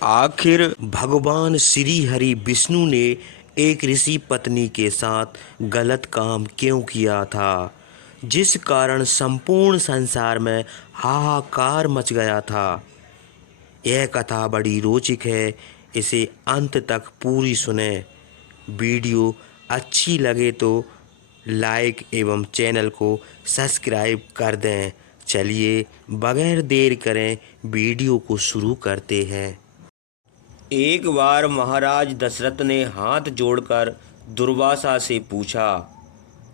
आखिर भगवान श्री हरि विष्णु ने एक ऋषि पत्नी के साथ गलत काम क्यों किया था, जिस कारण संपूर्ण संसार में हाहाकार मच गया था। यह कथा बड़ी रोचक है, इसे अंत तक पूरी सुने। वीडियो अच्छी लगे तो लाइक एवं चैनल को सब्सक्राइब कर दें। चलिए बगैर देर करें वीडियो को शुरू करते हैं। एक बार महाराज दशरथ ने हाथ जोड़कर दुर्वासा से पूछा,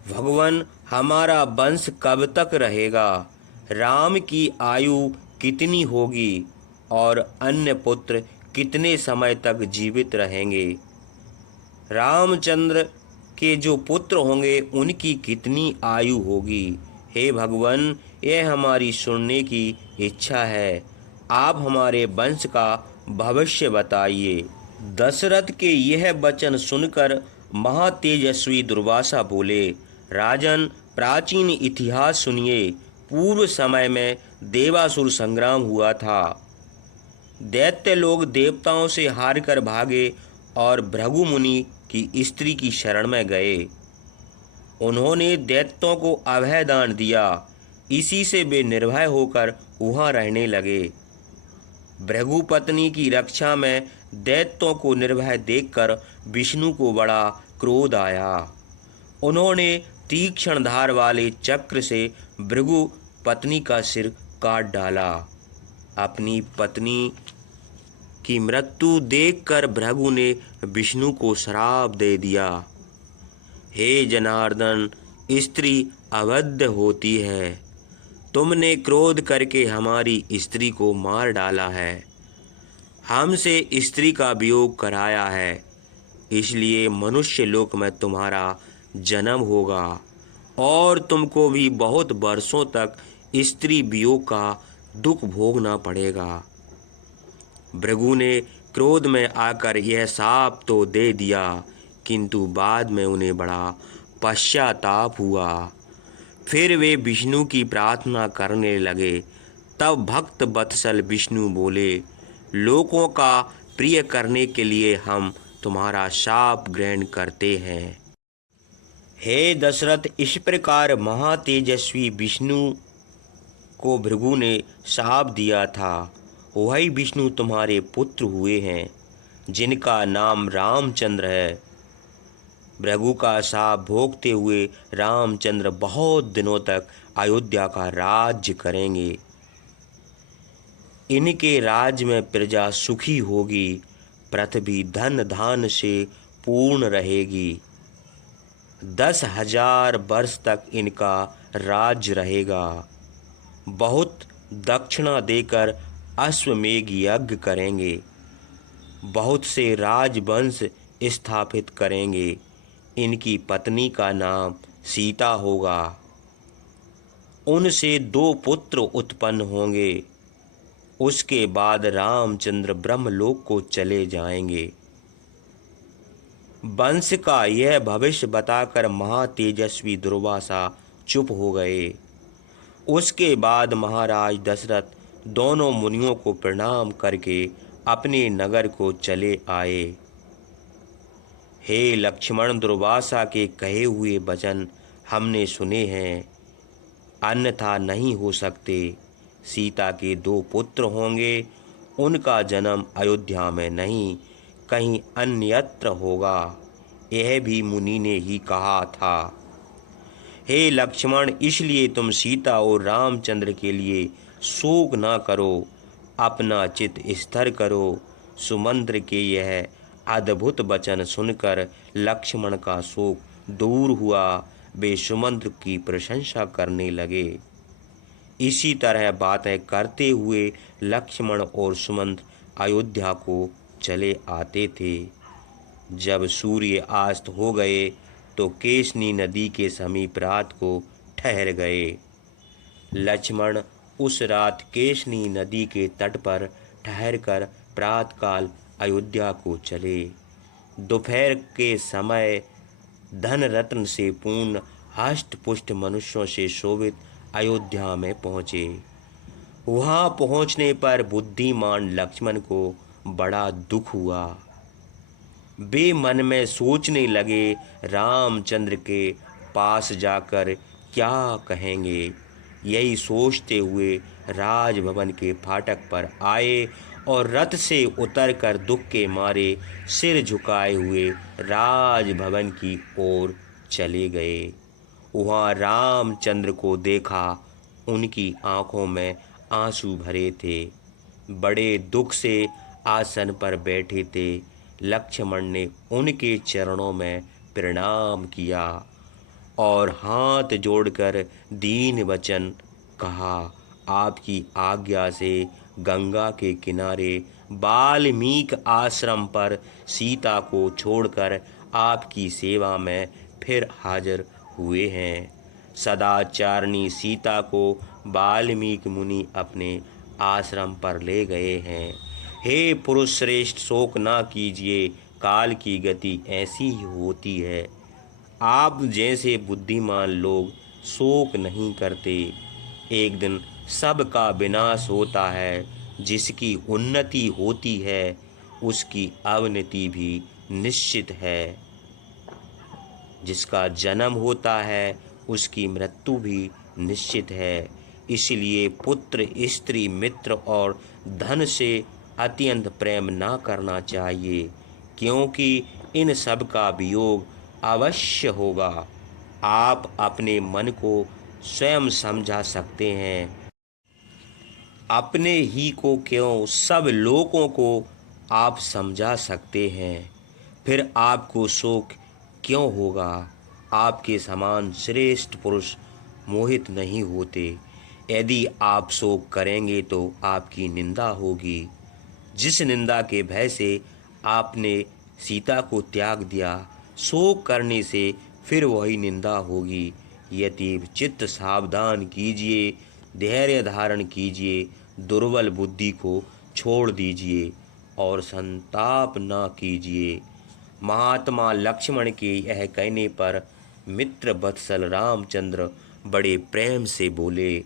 भगवान हमारा वंश कब तक रहेगा? राम की आयु कितनी होगी और अन्य पुत्र कितने समय तक जीवित रहेंगे? रामचंद्र के जो पुत्र होंगे उनकी कितनी आयु होगी? हे भगवान, यह हमारी सुनने की इच्छा है। आप हमारे वंश का भविष्य बताइए। दशरथ के यह वचन सुनकर महातेजस्वी दुर्वासा बोले, राजन, प्राचीन इतिहास सुनिए। पूर्व समय में देवासुर संग्राम हुआ था। दैत्य लोग देवताओं से हार कर भागे और भृगु मुनि की स्त्री की शरण में गए। उन्होंने दैत्यों को अभय दान दिया। इसी से वे निर्भय होकर वहां रहने लगे। भृगु पत्नी की रक्षा में दैत्यों को निर्भय देखकर विष्णु को बड़ा क्रोध आया। उन्होंने तीक्ष्ण धार वाले चक्र से भृगु पत्नी का सिर काट डाला। अपनी पत्नी की मृत्यु देखकर भृगु ने विष्णु को श्राप दे दिया। हे जनार्दन, स्त्री अवध्य होती है। तुमने क्रोध करके हमारी स्त्री को मार डाला है, हमसे स्त्री का वियोग कराया है, इसलिए मनुष्य लोक में तुम्हारा जन्म होगा और तुमको भी बहुत वर्षों तक स्त्री वियोग का दुख भोगना पड़ेगा। भृगु ने क्रोध में आकर यह शाप तो दे दिया, किंतु बाद में उन्हें बड़ा पश्चाताप हुआ। फिर वे विष्णु की प्रार्थना करने लगे। तब भक्त वत्सल विष्णु बोले, लोगों का प्रिय करने के लिए हम तुम्हारा शाप ग्रहण करते हैं। हे दशरथ, इस प्रकार महातेजस्वी विष्णु को भृगु ने शाप दिया था। वही विष्णु तुम्हारे पुत्र हुए हैं, जिनका नाम रामचंद्र है। भृगु का शाप भोगते हुए रामचंद्र बहुत दिनों तक अयोध्या का राज्य करेंगे। इनके राज्य में प्रजा सुखी होगी, पृथ्वी धन धान से पूर्ण रहेगी। 10,000 वर्ष तक इनका राज्य रहेगा। बहुत दक्षिणा देकर अश्वमेघ यज्ञ करेंगे। बहुत से राजवंश स्थापित करेंगे। इनकी पत्नी का नाम सीता होगा। उनसे 2 पुत्र उत्पन्न होंगे। उसके बाद रामचंद्र ब्रह्मलोक को चले जाएंगे। वंश का यह भविष्य बताकर महातेजस्वी दुर्वासा चुप हो गए। उसके बाद महाराज दशरथ दोनों मुनियों को प्रणाम करके अपने नगर को चले आए। हे लक्ष्मण, दुर्वासा के कहे हुए वचन हमने सुने हैं, अन्यथा नहीं हो सकते। सीता के 2 पुत्र होंगे। उनका जन्म अयोध्या में नहीं, कहीं अन्यत्र होगा। यह भी मुनि ने ही कहा था। हे लक्ष्मण, इसलिए तुम सीता और रामचंद्र के लिए शोक न करो, अपना चित्त स्थिर करो। सुमंत्र के यह अद्भुत वचन सुनकर लक्ष्मण का शोक दूर हुआ। वे सुमंत्र की प्रशंसा करने लगे। इसी तरह बातें करते हुए लक्ष्मण और सुमंत्र अयोध्या को चले आते थे। जब सूर्य अस्त हो गए तो केशनी नदी के समीप रात को ठहर गए। लक्ष्मण उस रात केशनी नदी के तट पर ठहरकर प्रातःकाल अयोध्या को चले। दोपहर के समय धन रत्न से पूर्ण हष्ट पुष्ट मनुष्यों से शोभित अयोध्या में पहुँचे। वहाँ पहुँचने पर बुद्धिमान लक्ष्मण को बड़ा दुख हुआ। वे मन में सोचने लगे, रामचंद्र के पास जाकर क्या कहेंगे। यही सोचते हुए राजभवन के फाटक पर आए और रथ से उतरकर दुख के मारे सिर झुकाए हुए राजभवन की ओर चले गए। वहाँ रामचंद्र को देखा, उनकी आंखों में आंसू भरे थे, बड़े दुख से आसन पर बैठे थे। लक्ष्मण ने उनके चरणों में प्रणाम किया और हाथ जोड़कर दीन वचन कहा, आपकी आज्ञा से गंगा के किनारे वाल्मीकि आश्रम पर सीता को छोड़कर आपकी सेवा में फिर हाजिर हुए हैं। सदाचारिणी सीता को वाल्मीकि मुनि अपने आश्रम पर ले गए हैं। हे पुरुष श्रेष्ठ, शोक ना कीजिए, काल की गति ऐसी ही होती है। आप जैसे बुद्धिमान लोग शोक नहीं करते। एक दिन सबका विनाश होता है। जिसकी उन्नति होती है उसकी अवनति भी निश्चित है। जिसका जन्म होता है उसकी मृत्यु भी निश्चित है। इसलिए पुत्र, स्त्री, मित्र और धन से अत्यंत प्रेम ना करना चाहिए, क्योंकि इन सब का वियोग अवश्य होगा। आप अपने मन को स्वयं समझा सकते हैं। अपने ही को क्यों, सब लोगों को आप समझा सकते हैं। फिर आपको शोक क्यों होगा। आपके समान श्रेष्ठ पुरुष मोहित नहीं होते। यदि आप शोक करेंगे तो आपकी निंदा होगी। जिस निंदा के भय से आपने सीता को त्याग दिया, शोक करने से फिर वही निंदा होगी। यति चित्त सावधान कीजिए, धैर्य धारण कीजिए, दुर्बल बुद्धि को छोड़ दीजिए और संताप न कीजिए। महात्मा लक्ष्मण के यह कहने पर मित्र वत्सल रामचंद्र बड़े प्रेम से बोले,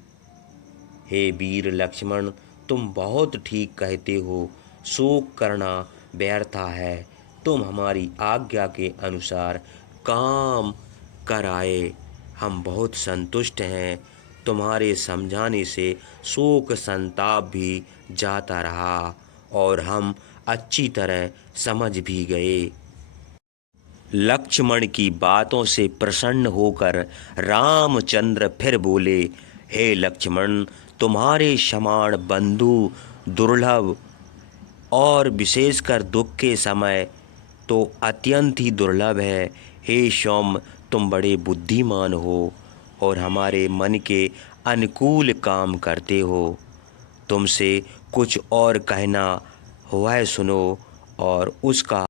हे वीर लक्ष्मण, तुम बहुत ठीक कहते हो। शोक करना व्यर्थ है। तुम हमारी आज्ञा के अनुसार काम कर आए, हम बहुत संतुष्ट हैं। तुम्हारे समझाने से शोक संताप भी जाता रहा और हम अच्छी तरह समझ भी गए। लक्ष्मण की बातों से प्रसन्न होकर रामचंद्र फिर बोले, हे लक्ष्मण, तुम्हारे समान बंधु दुर्लभ और विशेषकर दुख के समय तो अत्यंत ही दुर्लभ है। हे सौम्य, तुम बड़े बुद्धिमान हो और हमारे मन के अनुकूल काम करते हो। तुमसे कुछ और कहना हुआ है, सुनो और उसका